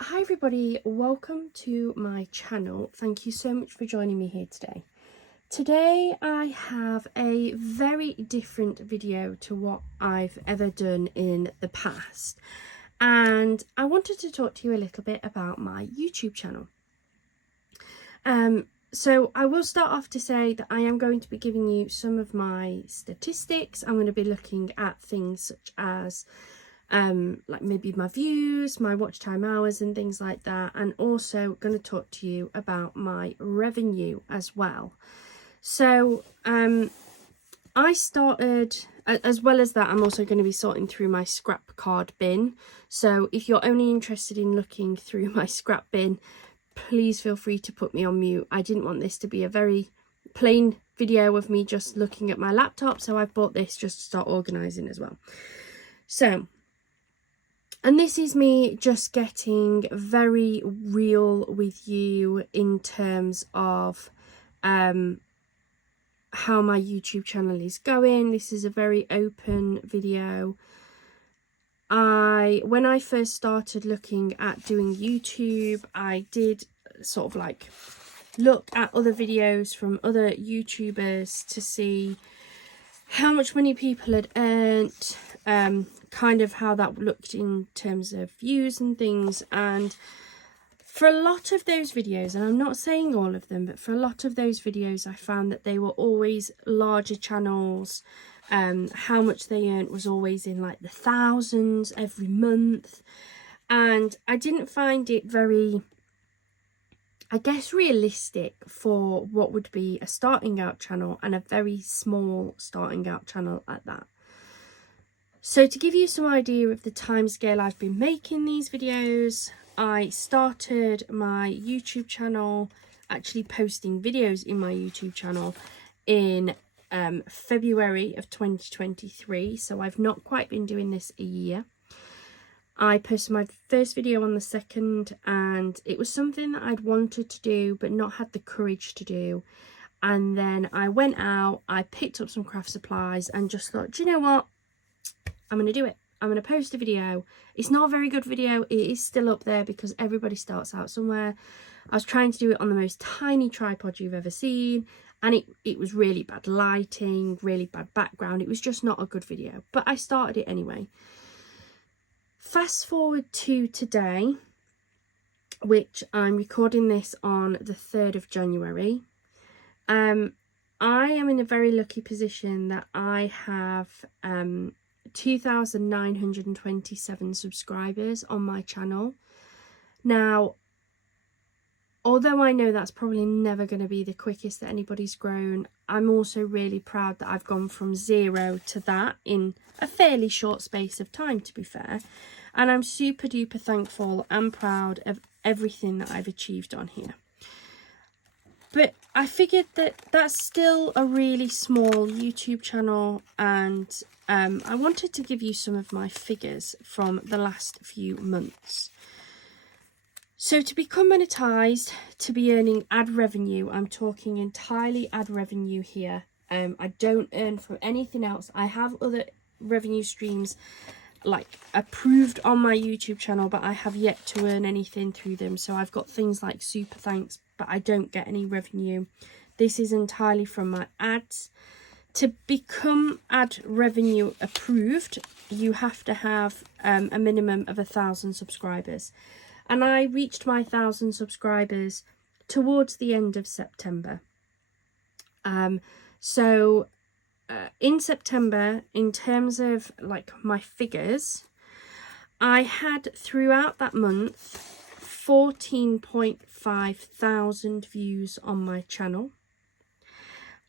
Hi everybody, welcome to my channel. Thank you so much for joining me here today. Today I have a very different video to what I've ever done in the past, and I wanted to talk to you a little bit about my YouTube channel. So I will start off to say that I am going to be giving you some of my statistics. I'm going to be looking at things such as like maybe my views, my watch time hours and things like that, and also going to talk to you about my revenue as well. So I started, as well as that, I'm also going to be sorting through my scrap card bin. So if you're only interested in looking through my scrap bin, please feel free to put me on mute. I didn't want this to be a very plain video of me just looking at my laptop, so I bought this just to start organising as well. So, and this is me just getting very real with you in terms of how my YouTube channel is going. This is a very open video. When I first started looking at doing YouTube, I did sort of like look at other videos from other YouTubers to see how much money people had earned, kind of how that looked in terms of views and things. And for a lot of those videos, and I'm not saying all of them, but for a lot of those videos, I found that they were always larger channels. How much they earned was always in like the thousands every month. And I didn't find it very, I guess, realistic for what would be a starting out channel, and a very small starting out channel at that. So to give you some idea of the timescale I've been making these videos, I started my YouTube channel, actually posting videos in my YouTube channel in February of 2023. So I've not quite been doing this a year. I posted my first video on the 2nd, and it was something that I'd wanted to do but not had the courage to do. And then I went out, I picked up some craft supplies and just thought, do you know what? I'm going to do it. I'm going to post a video. It's not a very good video. It is still up there because everybody starts out somewhere. I was trying to do it on the most tiny tripod you've ever seen, and it was really bad lighting, really bad background. It was just not a good video, but I started it anyway. Fast forward to today, which I'm recording this on the 3rd of January. I am in a very lucky position that I have 2,927 subscribers on my channel. Now, although I know that's probably never going to be the quickest that anybody's grown, I'm also really proud that I've gone from 0 to that in a fairly short space of time, to be fair. And I'm super duper thankful and proud of everything that I've achieved on here. But I figured that that's still a really small YouTube channel, and I wanted to give you some of my figures from the last few months. So to become monetized, to be earning ad revenue, I'm talking entirely ad revenue here. I don't earn from anything else. I have other revenue streams like approved on my YouTube channel, but I have yet to earn anything through them. So I've got things like super thanks, but I don't get any revenue. This is entirely from my ads. To become ad revenue approved, you have to have a minimum of 1,000 subscribers. And I reached my 1,000 subscribers towards the end of September. In September, in terms of like my figures, I had throughout that month 14.5 thousand views on my channel.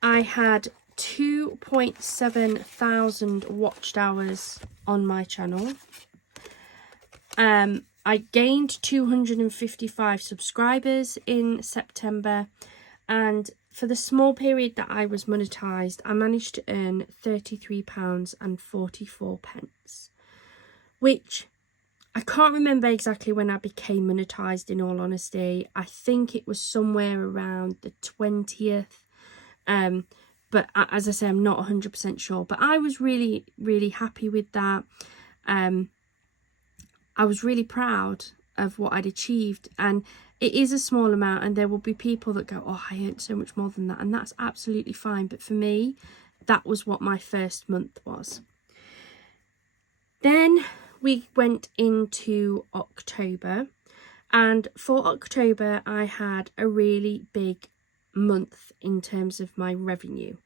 I had 2.7 thousand watched hours on my channel. I gained 255 subscribers in September, and for the small period that I was monetized, I managed to earn £33.44, which I can't remember exactly when I became monetized, in all honesty. I think it was somewhere around the 20th. But as I say, I'm not 100% sure. But I was really, really happy with that. I was really proud of what I'd achieved, and it is a small amount, and there will be people that go, oh, I earned so much more than that, and that's absolutely fine. But for me, that was what my first month was. Then we went into October, and for October I had a really big month in terms of my revenue.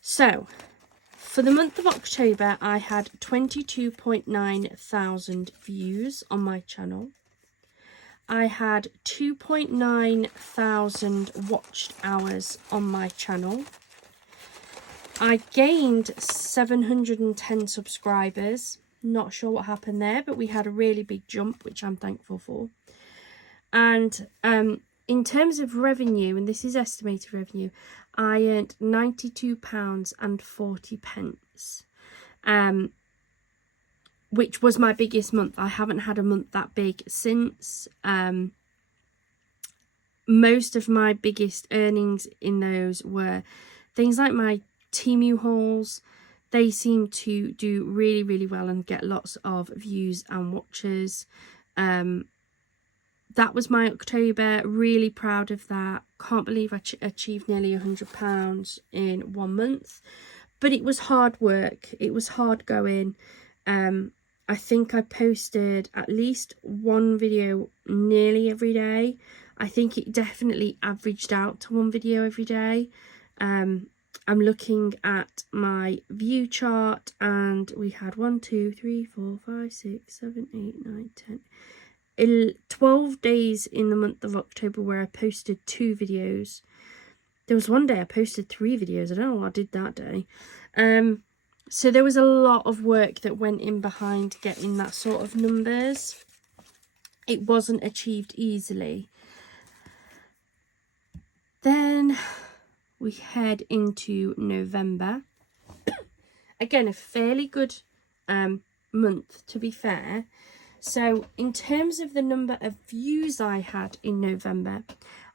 So for the month of October, I had 22.9 thousand views on my channel. I had 2.9 thousand watched hours on my channel. I gained 710 subscribers. Not sure what happened there, but we had a really big jump, which I'm thankful for. And in terms of revenue, and this is estimated revenue, I earned £92.40, which was my biggest month. I haven't had a month that big since. Most of my biggest earnings in those were things like my Temu hauls. They seem to do really, really well and get lots of views and watches. That was my October. Really proud of that. Can't believe I achieved nearly £100 in 1 month. But it was hard work. It was hard going. I think I posted at least one video nearly every day. I think it definitely averaged out to one video every day. I'm looking at my view chart, and we had 1, 2, 3, 4, 5, 6, 7, 8, 9, 10, 12 days in the month of October where I posted 2 videos. There was one day I posted 3 videos. I don't know what I did that day. So there was a lot of work that went in behind getting that sort of numbers. It wasn't achieved easily. Then we head into November. Again, a fairly good month, to be fair. So in terms of the number of views I had in November,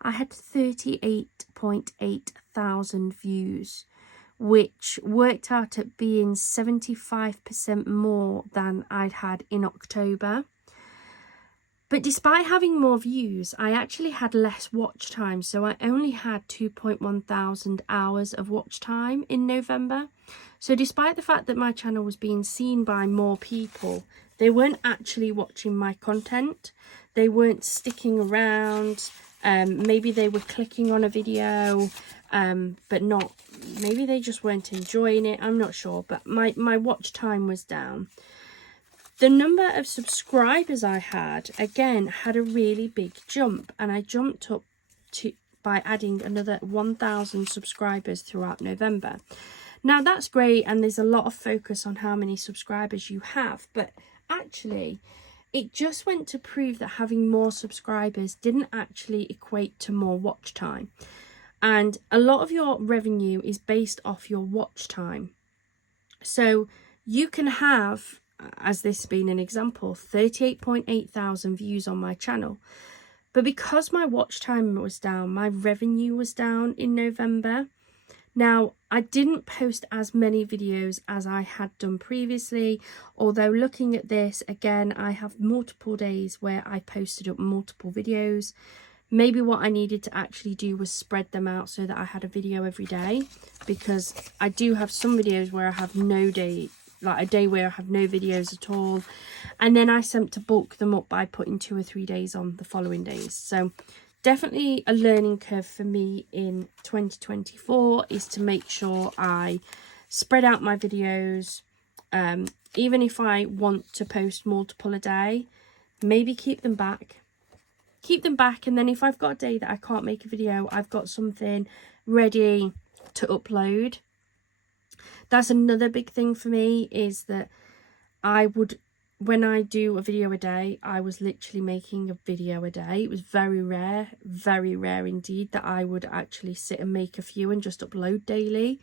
I had 38.8 thousand views, which worked out at being 75% more than I'd had in October. But despite having more views, I actually had less watch time. So I only had 2.1 thousand hours of watch time in November. So despite the fact that my channel was being seen by more people, they weren't actually watching my content. They weren't sticking around. Maybe they were clicking on a video, but not, maybe they just weren't enjoying it. I'm not sure, but my watch time was down. The number of subscribers I had, again, had a really big jump, and I jumped up by adding another 1,000 subscribers throughout November. Now that's great, and there's a lot of focus on how many subscribers you have, but actually it just went to prove that having more subscribers didn't actually equate to more watch time. And a lot of your revenue is based off your watch time. So you can have, as this being an example, 38.8 thousand views on my channel. But because my watch time was down, my revenue was down in November. Now, I didn't post as many videos as I had done previously, although looking at this, again, I have multiple days where I posted up multiple videos. Maybe what I needed to actually do was spread them out so that I had a video every day, because I do have some videos where I have no day, like a day where I have no videos at all, and then I attempt to bulk them up by putting 2 or 3 days on the following days. So definitely a learning curve for me in 2024 is to make sure I spread out my videos. Even if I want to post multiple a day, maybe keep them back, and then if I've got a day that I can't make a video, I've got something ready to upload. That's another big thing for me, is that when I do a video a day, I was literally making a video a day. It was very rare indeed that I would actually sit and make a few and just upload daily.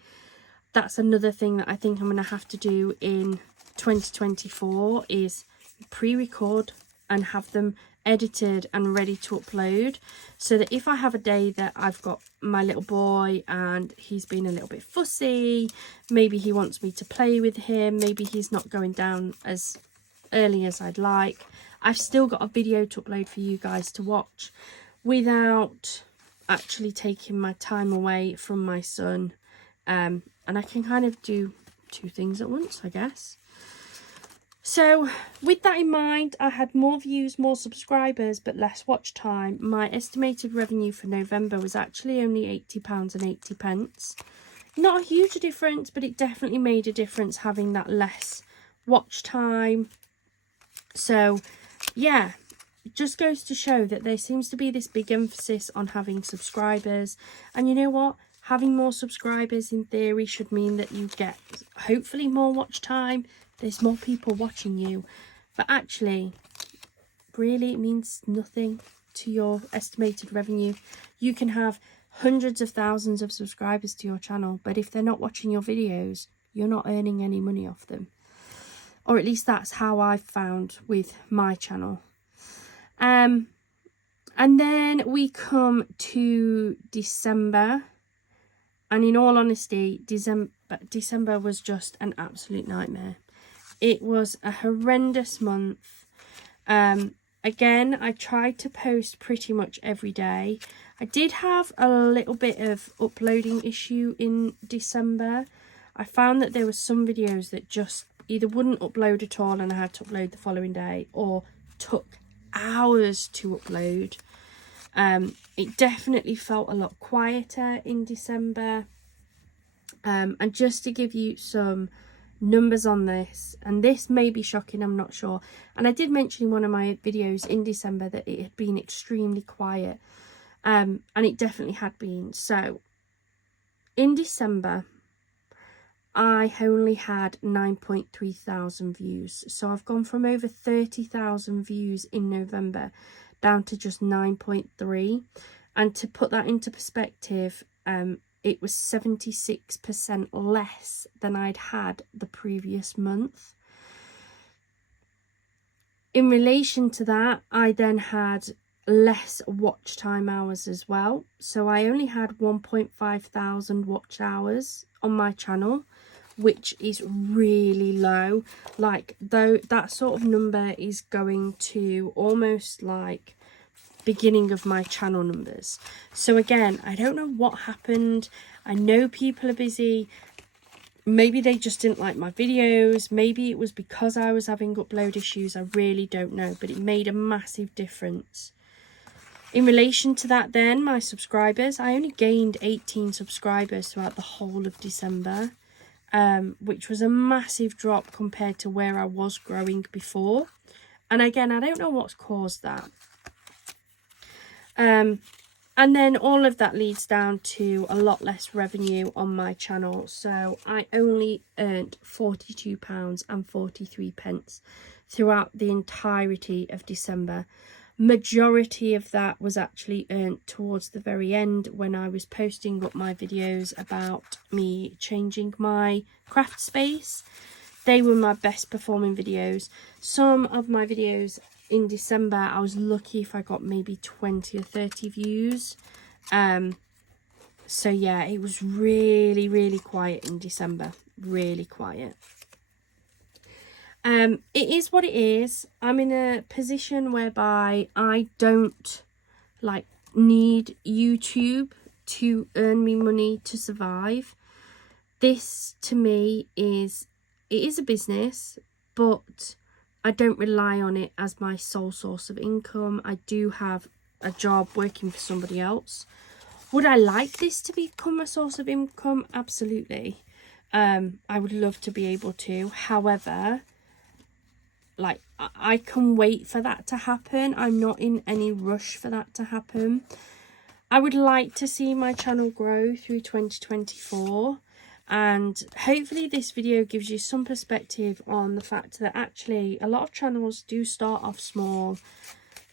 That's another thing that I think I'm going to have to do in 2024, is pre-record and have them edited and ready to upload, so that if I have a day that I've got my little boy and he's been a little bit fussy, maybe he wants me to play with him, maybe he's not going down as early as I'd like. I've still got a video to upload for you guys to watch without actually taking my time away from my son. And I can kind of do 2 things at once, I guess. So with that in mind, I had more views, more subscribers, but less watch time. My estimated revenue for November was actually only £80.80. Not a huge difference, but it definitely made a difference having that less watch time. So yeah, it just goes to show that there seems to be this big emphasis on having subscribers. And you know what? Having more subscribers in theory should mean that you get hopefully more watch time. There's more people watching you. But actually, really, it means nothing to your estimated revenue. You can have hundreds of thousands of subscribers to your channel, but if they're not watching your videos, you're not earning any money off them. Or at least that's how I've found with my channel. And then we come to December. And in all honesty, December was just an absolute nightmare. It was a horrendous month. Again, I tried to post pretty much every day. I did have a little bit of uploading issue in December. I found that there were some videos that just either wouldn't upload at all and I had to upload the following day, or took hours to upload. It definitely felt a lot quieter in December. And just to give you some numbers on this, and this may be shocking, I'm not sure, and I did mention in one of my videos in December that it had been extremely quiet, and it definitely had been. So in December I only had 9.3 thousand views, so I've gone from over 30,000 views in November down to just 9.3. And to put that into perspective, it was 76% less than I'd had the previous month. In relation to that, I then had less watch time hours as well. So I only had 1.5 thousand watch hours on my channel, which is really low. Like, though that sort of number is going to almost like beginning of my channel numbers. So again, I don't know what happened. I know people are busy. Maybe they just didn't like my videos. Maybe it was because I was having upload issues. I really don't know, but it made a massive difference. In relation to that then, my subscribers, I only gained 18 subscribers throughout the whole of December, which was a massive drop compared to where I was growing before. And again, I don't know what's caused that. And then all of that leads down to a lot less revenue on my channel. So I only earned £42.43 throughout the entirety of December. Majority of that was actually earned towards the very end when I was posting up my videos about me changing my craft space. They were my best performing videos. Some of my videos in December, I was lucky if I got maybe 20 or 30 views. So yeah, it was really, really quiet in December. Really quiet. It is what it is. I'm in a position whereby I don't need YouTube to earn me money to survive. This to me is a business, but I don't rely on it as my sole source of income. I do have a job working for somebody else. Would I like this to become a source of income? Absolutely. I would love to be able to. However, I can wait for that to happen. I'm not in any rush for that to happen. I would like to see my channel grow through 2024. And hopefully this video gives you some perspective on the fact that actually a lot of channels do start off small.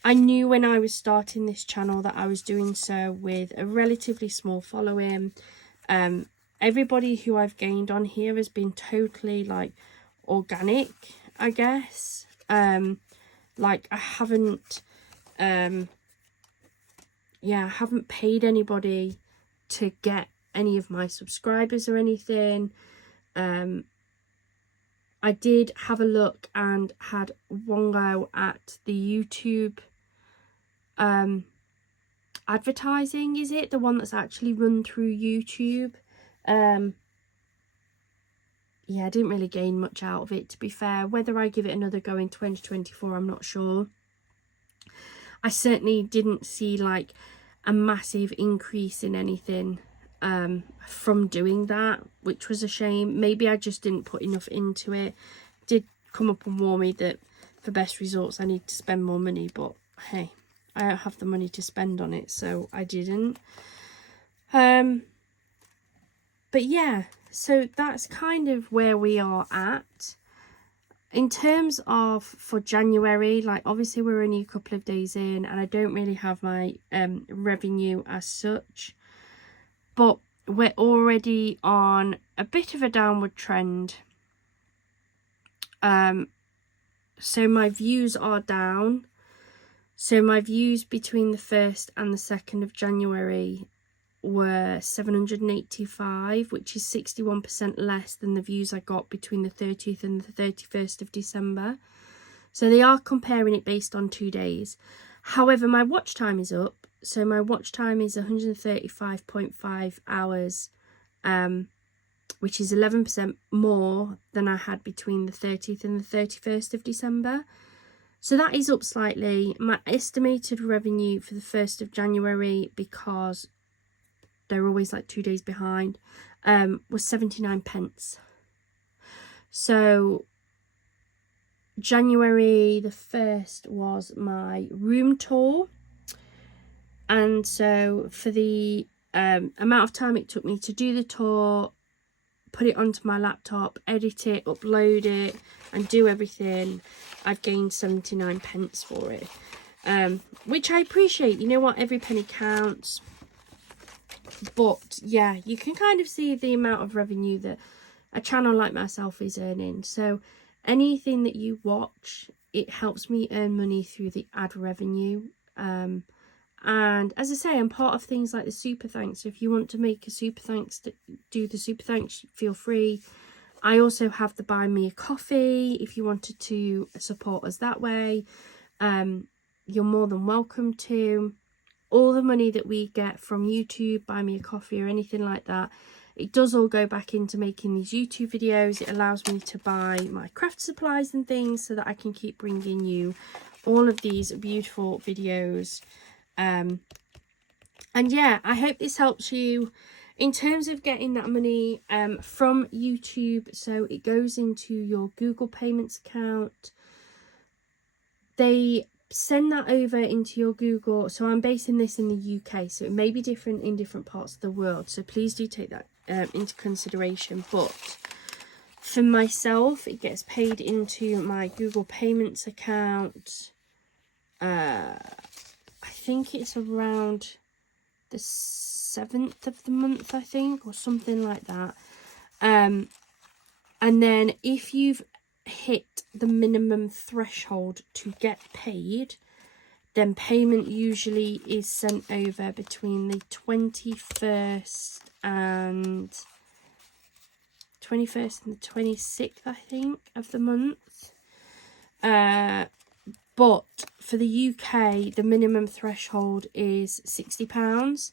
I knew when I was starting this channel that I was doing so with a relatively small following. Everybody who I've gained on here has been totally organic, I guess. I haven't I haven't paid anybody to get any of my subscribers or anything. I did have a look and had one go at the YouTube advertising, is it? The one that's actually run through YouTube. Yeah, I didn't really gain much out of it, to be fair. Whether I give it another go in 2024, I'm not sure. I certainly didn't see like a massive increase in anything from doing that, which was a shame. Maybe I just didn't put enough into it. Did come up and warn me that for best results I need to spend more money, but hey, I don't have the money to spend on it, so I didn't. But yeah, so that's kind of where we are at. In terms of for January, like obviously we're only a couple of days in and I don't really have my revenue as such, but we're already on a bit of a downward trend. So my views are down. So my views between the 1st and the 2nd of January were 785, which is 61% less than the views I got between the 30th and the 31st of December. So they are comparing it based on 2 days. However, my watch time is up. So my watch time is 135.5 hours, which is 11% more than I had between the 30th and the 31st of December. So that is up slightly. My estimated revenue for the 1st of January, because they're always like 2 days behind, was 79 pence. So January the 1st was my room tour. And so for the amount of time it took me to do the tour, put it onto my laptop, edit it, upload it, and do everything, I've gained 79 pence for it. Which I appreciate. You know what? Every penny counts. But yeah, you can kind of see the amount of revenue that a channel like myself is earning. So anything that you watch, it helps me earn money through the ad revenue. And as I say, I'm part of things like the super thanks. So if you want to make a super thanks, to do the super thanks, feel free. I also have the buy me a coffee if you wanted to support us that way. You're more than welcome to. All the money that we get from YouTube, buy me a coffee or anything like that, it does all go back into making these YouTube videos. It allows me to buy my craft supplies and things so that I can keep bringing you all of these beautiful videos. And yeah, I hope this helps you in terms of getting that money from YouTube. So it goes into your Google Payments account. They send that over into your Google. So I'm basing this in the UK, so it may be different in different parts of the world. So please do take that into consideration. But for myself, it gets paid into my Google Payments account. I think it's around the 7th of the month, I think, or something like that. And then if you've hit the minimum threshold to get paid, then payment usually is sent over between the 21st and the 26th, I think, of the month. But for the UK, the minimum threshold is £60,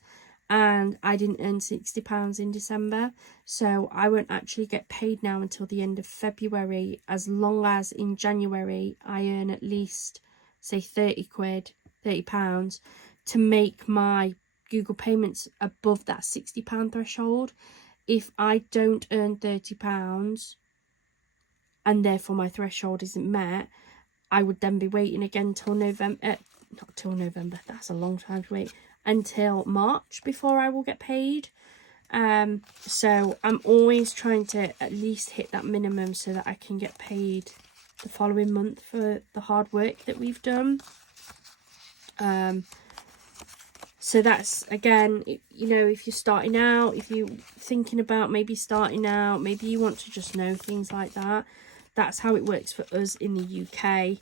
and I didn't earn £60 in December, so I won't actually get paid now until the end of February, as long as in January I earn at least, say, £30 to make my Google Payments above that £60 threshold. If I don't earn £30 and therefore my threshold isn't met, I would then be waiting again till November, not till November, that's a long time to wait, until March before I will get paid. So I'm always trying to at least hit that minimum so that I can get paid the following month for the hard work that we've done. So that's, again, you know, if you're starting out, if you're thinking about maybe starting out, maybe you want to just know things like that, that's how it works for us in the UK.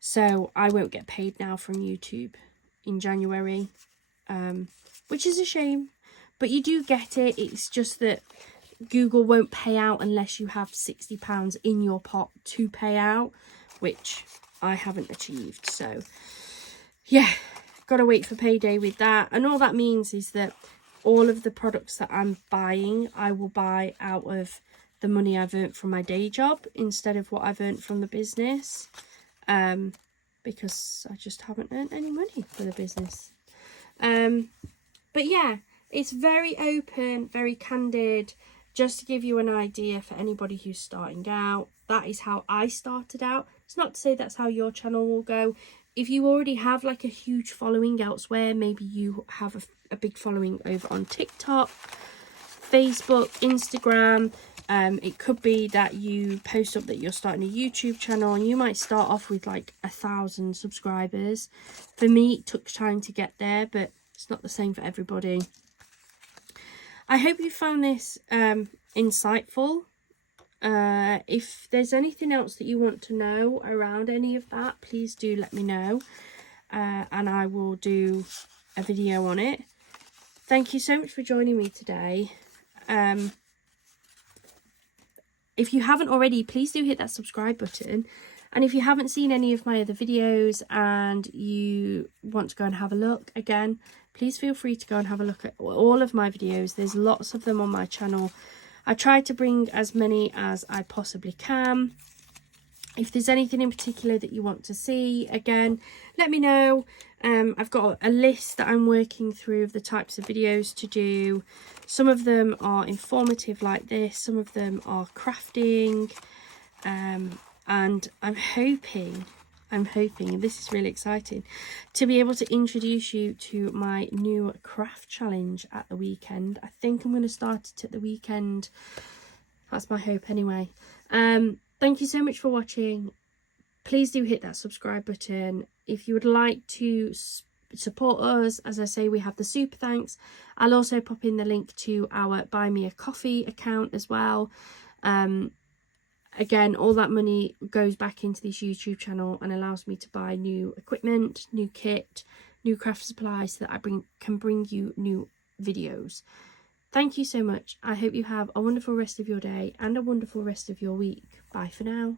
So I won't get paid now from YouTube in January, which is a shame, but you do get it. It's just that Google won't pay out unless you have £60 in your pot to pay out, which I haven't achieved. So yeah, gotta wait for payday with that. And all that means is that all of the products that I'm buying, I will buy out of the money I've earned from my day job instead of what I've earned from the business, because I just haven't earned any money for the business. But yeah, it's very open, very candid, just to give you an idea for anybody who's starting out. That is how I started out. It's not to say that's how your channel will go. If you already have like a huge following elsewhere, maybe you have a big following over on TikTok, Facebook, Instagram. It could be that you post up that you're starting a YouTube channel and you might start off with like 1,000 subscribers. For me, it took time to get there, but it's not the same for everybody. I hope you found this insightful. If there's anything else that you want to know around any of that, please do let me know, and I will do a video on it. Thank you so much for joining me today. If you haven't already, please do hit that subscribe button. And if you haven't seen any of my other videos and you want to go and have a look again, please feel free to go and have a look at all of my videos. There's lots of them on my channel. I try to bring as many as I possibly can. If there's anything in particular that you want to see, again, let me know. I've got a list that I'm working through of the types of videos to do. Some of them are informative like this. Some of them are crafting. And I'm hoping, and this is really exciting, to be able to introduce you to my new craft challenge at the weekend. I think I'm going to start it at the weekend. That's my hope anyway. Thank you so much for watching. Please do hit that subscribe button. If you would like to support us, as I say, we have the super thanks. I'll also pop in the link to our Buy Me a Coffee account as well. Again, all that money goes back into this YouTube channel and allows me to buy new equipment, new kit, new craft supplies, so that I can bring you new videos. Thank you so much. I hope you have a wonderful rest of your day and a wonderful rest of your week. Bye for now.